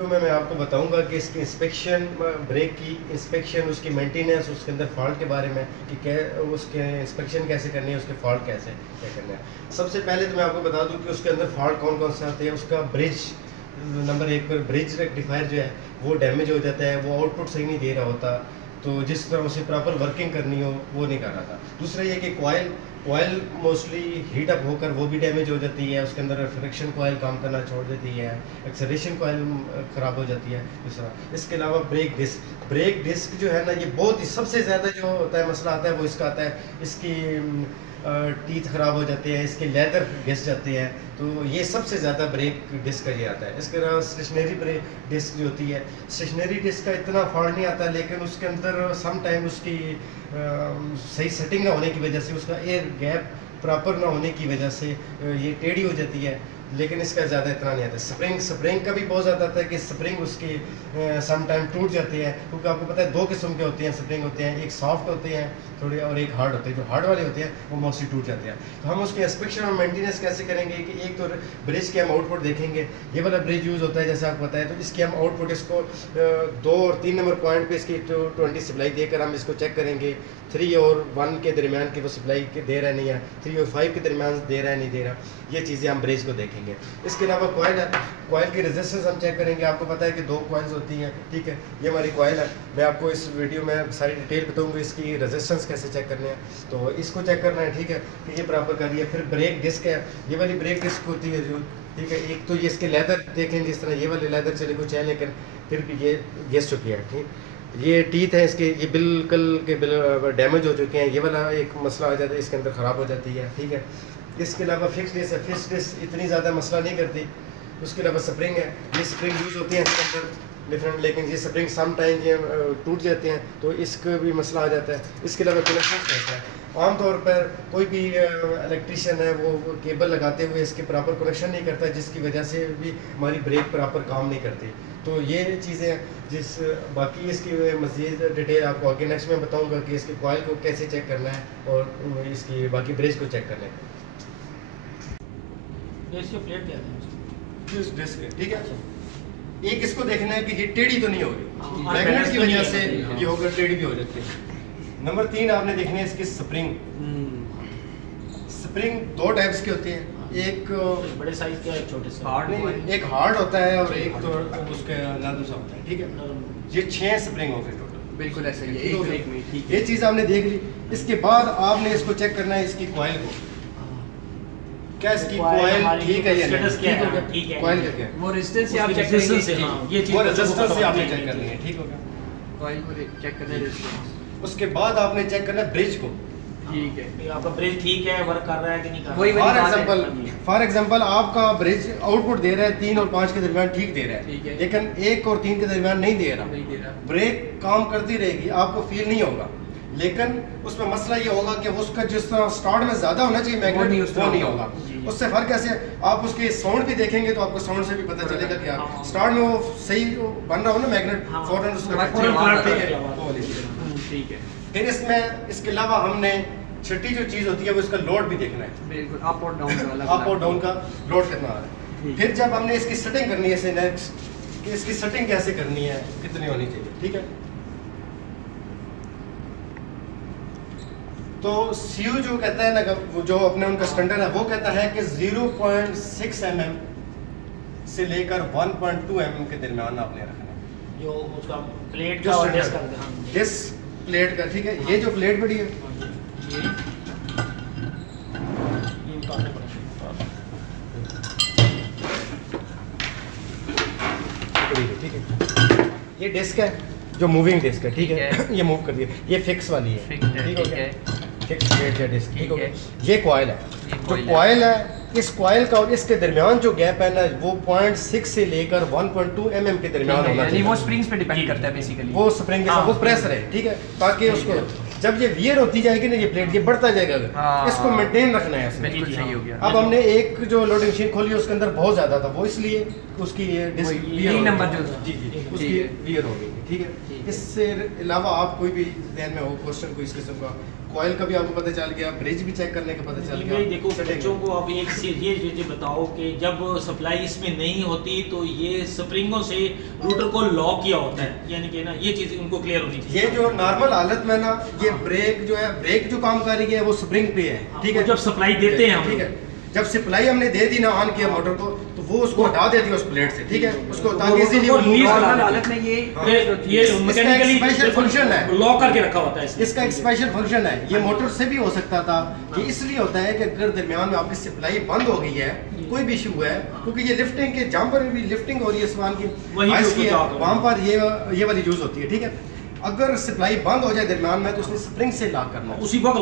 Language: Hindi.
तो मैं आपको बताऊंगा कि इसकी इंस्पेक्शन, ब्रेक की इंस्पेक्शन, उसकी मेंटेनेंस, उसके अंदर फॉल्ट के बारे में कि क्या उसके इंस्पेक्शन कैसे करनी है, उसके फॉल्ट कैसे क्या करना है। सबसे पहले तो मैं आपको बता दूं कि उसके अंदर फॉल्ट कौन कौन से आते हैं। उसका ब्रिज नंबर 1 पर ब्रिज रेक्टिफायर जो है वो डैमेज हो जाता है, वो आउटपुट सही नहीं दे रहा होता, तो जिस तरह उसे प्रॉपर वर्किंग करनी हो वो नहीं कर रहा था। दूसरा ये कि कोयल मोस्टली हीट अप होकर वो भी डैमेज हो जाती है, उसके अंदर फ्रिक्शन कोयल काम करना छोड़ देती है, एक्सेलरेशन कोयल ख़राब हो जाती है। दूसरा इसके अलावा ब्रेक डिस्क जो है ना, ये बहुत ही सबसे ज़्यादा जो होता है मसला आता है वो इसका आता है, इसकी टीथ ख़राब हो जाते हैं, इसके लेदर घिस जाते हैं, तो ये सबसे ज़्यादा ब्रेक डिस्क का ये आता है। इसके अलावा स्टेशनरी ब्रेक डिस्क जो होती है, स्टेशनरी डिस्क का इतना फॉल्ट नहीं आता, लेकिन उसके अंदर सम टाइम उसकी सही सेटिंग ना होने की वजह से, उसका एयर गैप प्रॉपर ना होने की वजह से ये टेढ़ी हो जाती है, लेकिन इसका ज़्यादा इतना नहीं आता। स्प्रिंग का भी बहुत ज़्यादा आता है कि स्प्रिंग उसकी सम टाइम टूट जाती है, क्योंकि आपको पता है 2 किस्म के होते हैं स्प्रिंग होते हैं, एक सॉफ्ट होते हैं थोड़े और एक हार्ड होते हैं। जो हार्ड वाले होते हैं वो मोस्टली टूट जाते हैं। तो हम उसके इंस्पेक्शन और मेंटेनेंस कैसे करेंगे कि एक तो ब्रिज के हम आउटपुट देखेंगे, ये वाला ब्रिज यूज़ होता है जैसे आपको पता है, तो इसके हम आउटपुट इसको 2 और 3 नंबर पॉइंट पे इसकी 20 सप्लाई देकर हम इसको चेक करेंगे 3 और 1 के दरमियान की वो सप्लाई दे रहा है नहीं है, 3 और 5 के दरमियान दे रहा है नहीं दे रहा, ये चीज़ें हम ब्रिज को देखेंगे। इसके अलावा कोयल की रेजिस्टेंस हम चेक करेंगे। आपको पता है कि 2 कॉइल्स होती हैं, ठीक है, ये हमारी कॉयल है। मैं आपको इस वीडियो में सारी डिटेल बताऊंगा इसकी रेजिस्टेंस कैसे चेक करने हैं, तो इसको चेक करना है, ठीक है, कि ये प्रॉपर कर रही है। फिर ब्रेक डिस्क है, ये वाली ब्रेक डिस्क होती है जो, ठीक है, एक तो ये इसके लेदर देखें, जिस तरह ये वाले लेदर चले कुछ है, लेकिन फिर भी ये घिस चुकी है, ठीक। ये टीथ है इसके, ये बिल्कुल डैमेज हो चुके हैं, ये वाला एक मसला आ जाता है, इसके अंदर ख़राब हो जाती है, ठीक है। इसके अलावा फिक्स डिस्क है, फिक्स डिस्क इतनी ज़्यादा मसला नहीं करती। उसके अलावा स्प्रिंग है, ये स्प्रिंग यूज़ होती है इसके अंदर डिफरेंट, लेकिन ये स्प्रिंग सम टाइम ये टूट जाते हैं, तो इसका भी मसला आ जाता है। इसके अलावा कनेक्शन कैसा है, आमतौर पर कोई भी इलेक्ट्रीशियन है वो केबल लगाते हुए इसके प्रॉपर कनेक्शन नहीं करता, जिसकी वजह से भी हमारी ब्रेक प्रॉपर काम नहीं करती। तो ये चीज़ें बाकी इसकी मज़ीद डिटेल आपको आगे नेक्स्ट में बताऊंगा कि इसकी कॉइल को कैसे चेक करना है और इसकी बाकी ब्रिज को चेक करना है। प्लेट क्या है डिस्क है, ठीक है। एक इसको देखना है कि ये टेढ़ी तो नहीं होगी, मैग्नेट की वजह से ये होकर टेढ़ी भी हो जाती है। नंबर 3 आपने देखनी है इसकी स्प्रिंग। स्प्रिंग 2 टाइप्स के होते हैं, एक बड़े साइज के, छोटे से हार्ड नहीं, एक हार्ड होता है और एक तो उसके नरम सा होता है, ठीक है। ये 6 स्प्रिंग हो गए टोटल, बिल्कुल ऐसे ही है, एक में ठीक है। ये चीज़ आपने देख ली। इसके बाद आपने इसको चेक करना है इसकी कॉइल को, क्या इसकी कॉइल ठीक है या नहीं, ठीक है। कॉइल क्या है, वो रेजिस्टेंस से आप चेक करेंगे, ये चीज वो रेजिस्टेंस से आपने चेक करनी है, ठीक हो गया। कॉइल को चेक करना है रेजिस्टेंस। उसके बाद आपने चेक करना है ब्रिज को, ठीक है, आपका ब्रिज ठीक है, वर्क कर रहा है कि नहीं कर रहा है। फॉर एग्जांपल आपका ब्रिज आउटपुट दे रहा है 3 और 5 के दरमियान ठीक दे रहा है, लेकिन 1 और 3 के दरमियान नहीं दे रहा। ब्रेक काम करती रहेगी, आपको फील नहीं होगा, लेकिन उसमें मसला ये होगा कि उसका जिस तरह स्टार्ट में ज़्यादा होना चाहिए मैग्नेट वो नहीं होगा। उससे फ़र्क कैसे, आप उसके साउंड भी देखेंगे तो आपको साउंड से भी पता चलेगा कि आप स्टार्ट में वो सही बन रहा हो ना मैग्नेट, फौरन उसका ठीक है। फिर इसमें इसके अलावा हमने छठी जो चीज़ होती है वो इसका लोड भी देखना है, बिल्कुल अप और डाउन का लोड कितना आ रहा है। फिर जब हमने इसकी सेटिंग करनी है नेक्स्ट कि इसकी सेटिंग कैसे करनी है, कितनी होनी चाहिए, ठीक है। तो सीयू जो कहता है ना, जो अपने उनका स्टैंडर्ड है वो कहता है कि 0.6 mm से लेकर 1.2 mm के दरमियान आपने रखना है, जो उसका प्लेट का और डिस्क प्लेट का, ठीक है। ये जो प्लेट बड़ी है ठीक है, ये डिस्क है जो मूविंग डिस्क है, ठीक है, ये मूव कर दिया, ये फिक्स वाली है, ठीक है, फिक्स प्लेट है डिस्क, ठीक हो गया। ये कॉइल है, जो कॉइल है इस कॉइल का और इसके दरमियान जो गैप है ना वो 0.6 से लेकर 1.2 mm के दरमियान होना चाहिए। वो स्प्रिंग्स पे डिपेंड करता है बेसिकली, वो स्प्रिंग के साथ वो प्रेशर है, ठीक है, ताकि उसको जब ये वियर होती जाएगी ना ये प्लेट, ये बढ़ता जाएगा, इसको मेंटेन रखना है। बिल्कुल सही हो गया। अब हमने एक जो लोडिंग मशीन खोली उसके अंदर बहुत ज्यादा था, वो इसलिए उसकी डिस्क नंबर जो जी उसकी वियर हो गई, ठीक है। इससे अलावा आप कोई भी ध्यान में हो क्वेश्चन कोई इस किस्म का कॉइल का भी आपको पता चल गया, ब्रिज भी चेक करने का पता चल गया। देखो बच्चों को अब एक ये चीज बताओ कि जब सप्लाई इसमें नहीं होती तो ये स्प्रिंगों से रूटर को लॉक किया होता है, यानी कि ना ये चीज उनको क्लियर होनी चाहिए। ये जो नॉर्मल हालत में ना, ये ब्रेक जो है, ब्रेक जो काम कर रही है वो स्प्रिंग पे है, ठीक है। जब सप्लाई देते हैं हम, ठीक है, जब सप्लाई हमने दे दी ना, ऑन किया मोटर को, तो वो उसको हटा देती है उस प्लेट से, ठीक है, उसको ताकि इजीली हालत में ये मैकेनिकली स्पेशल फंक्शन है, लॉक करके रखा होता है। इसका एक स्पेशल फंक्शन है। ये मोटर से भी हो सकता था, ये इसलिए होता है कि अगर दरमियान में आपकी सप्लाई बंद हो गई है, कोई भी इशू है, क्योंकि ये लिफ्टिंग के जहां पर भी लिफ्टिंग हो रही है सामान की, वहां पर ये वाली यूज होती है, ठीक है। अगर सप्लाई बंद हो जाए दरमियान में तो उसने स्प्रिंग से लॉक करना है। उसी वक्त